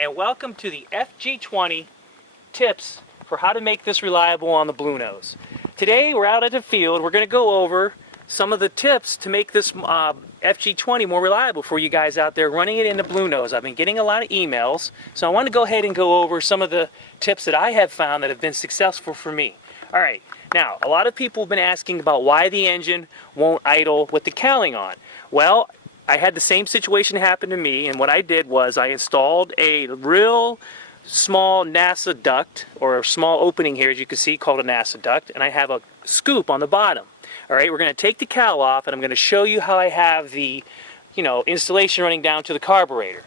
and welcome to the FG20 tips for how to make this reliable on the Blue Nose. Today we're out at the field. We're going to go over some of the tips to make this FG20 more reliable for you guys out there running it in the Blue Nose. I've been getting a lot of emails, so I want to go ahead and go over some of the tips that I have found that have been successful for me. Alright, now a lot of people have been asking about why the engine won't idle with the cowling on. Well, I had the same situation happen to me, and what I did was I installed a real small NASA duct, or a small opening here, as you can see, called a NASA duct, and I have a scoop on the bottom. Alright, we're going to take the cowl off, and I'm going to show you how I have the, installation running down to the carburetor.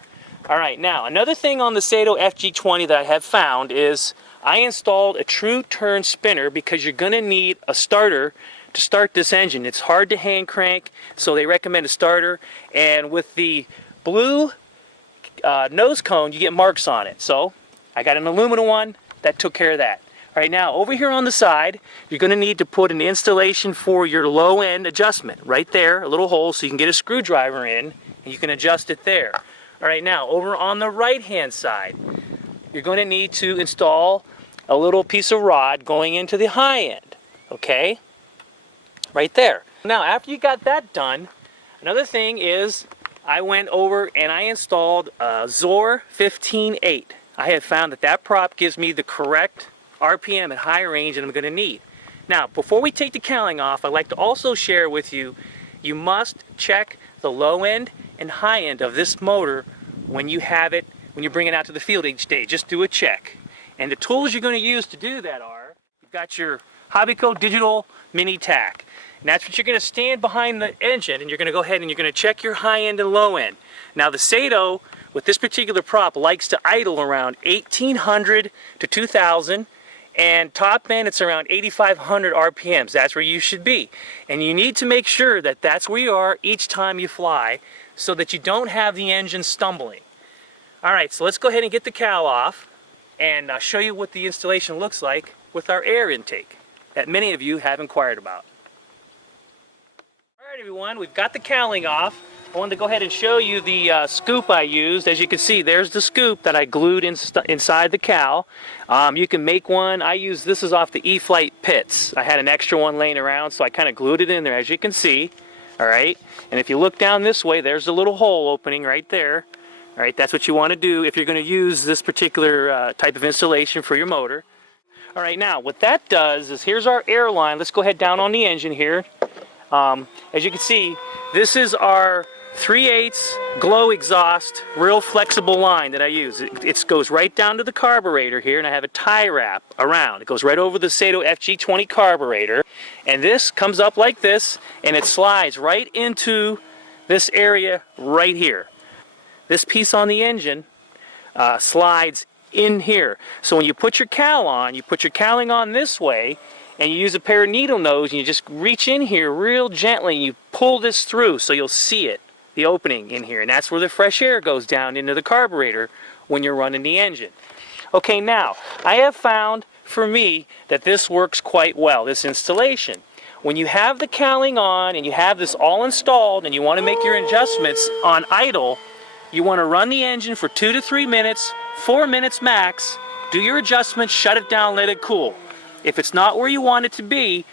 Alright, now another thing on the Saito FG20 that I have found is I installed a true turn spinner because you're going to need a starter to start this engine. It's hard to hand crank, so they recommend a starter, and with the blue nose cone you get marks on it, so I got an aluminum one that took care of that. Alright, now over here on the side you're going to need to put an installation for your low end adjustment right there, a little hole so you can get a screwdriver in and you can adjust it there. Alright, now over on the right hand side you're going to need to install a little piece of rod going into the high end, okay? Right there. Now after you got that done, another thing is I went over and I installed a Zor 15.8. I have found that that prop gives me the correct RPM and high range that I'm going to need. Now before we take the cowling off, I'd like to also share with you, you must check the low end and high end of this motor when you have it, when you bring it out to the field each day. Just do a check. And the tools you're going to use to do that are, you've got your Hobbyco digital mini tack. And that's what you're going to stand behind the engine, and you're going to go ahead and you're going to check your high end and low end. Now the Saito, with this particular prop, likes to idle around 1800 to 2000, and top end it's around 8500 RPMs. That's where you should be. And you need to make sure that that's where you are each time you fly so that you don't have the engine stumbling. Alright, so let's go ahead and get the cowl off and show you what the installation looks like with our air intake that many of you have inquired about. Alright everyone, we've got the cowling off. I wanted to go ahead and show you the scoop I used. As you can see, there's the scoop that I glued inside the cowl. You can make one. This is off the E-Flight pits. I had an extra one laying around, so I kind of glued it in there, as you can see. Alright, and if you look down this way, there's the little hole opening right there. Alright, that's what you want to do if you're going to use this particular type of installation for your motor. Alright, now what that does is, here's our air line. Let's go ahead down on the engine here. As you can see, this is our 3/8 glow exhaust, real flexible line that I use. It goes right down to the carburetor here, and I have a tie wrap around. It goes right over the Saito FG20 carburetor, and this comes up like this, and it slides right into this area right here. This piece on the engine slides in here. So when you put your cowl on, you put your cowling on this way, and you use a pair of needle nose, and you just reach in here real gently, and you pull this through so you'll see it, the opening in here, and that's where the fresh air goes down into the carburetor when you're running the engine. Okay, now I have found for me that this works quite well, this installation. When you have the cowling on and you have this all installed and you want to make your adjustments on idle, you want to run the engine for 2 to 3 minutes, 4 minutes max, do your adjustments, shut it down, let it cool. If it's not where you want it to be,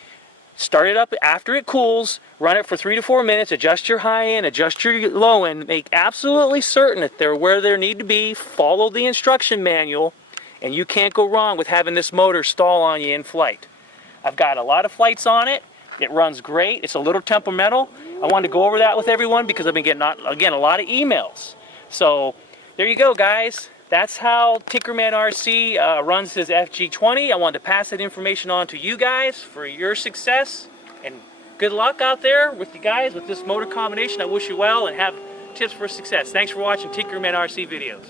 start it up after it cools, run it for 3 to 4 minutes, adjust your high end, adjust your low end, make absolutely certain that they're where they need to be, follow the instruction manual, and you can't go wrong with having this motor stall on you in flight. I've got a lot of flights on it. It runs great. It's a little temperamental. I wanted to go over that with everyone because I've been getting, again, a lot of emails. So there you go, guys. That's how TinkerManRC runs his FG20. I wanted to pass that information on to you guys for your success, and good luck out there with you guys with this motor combination. I wish you well and have tips for success. Thanks for watching TinkerManRC videos.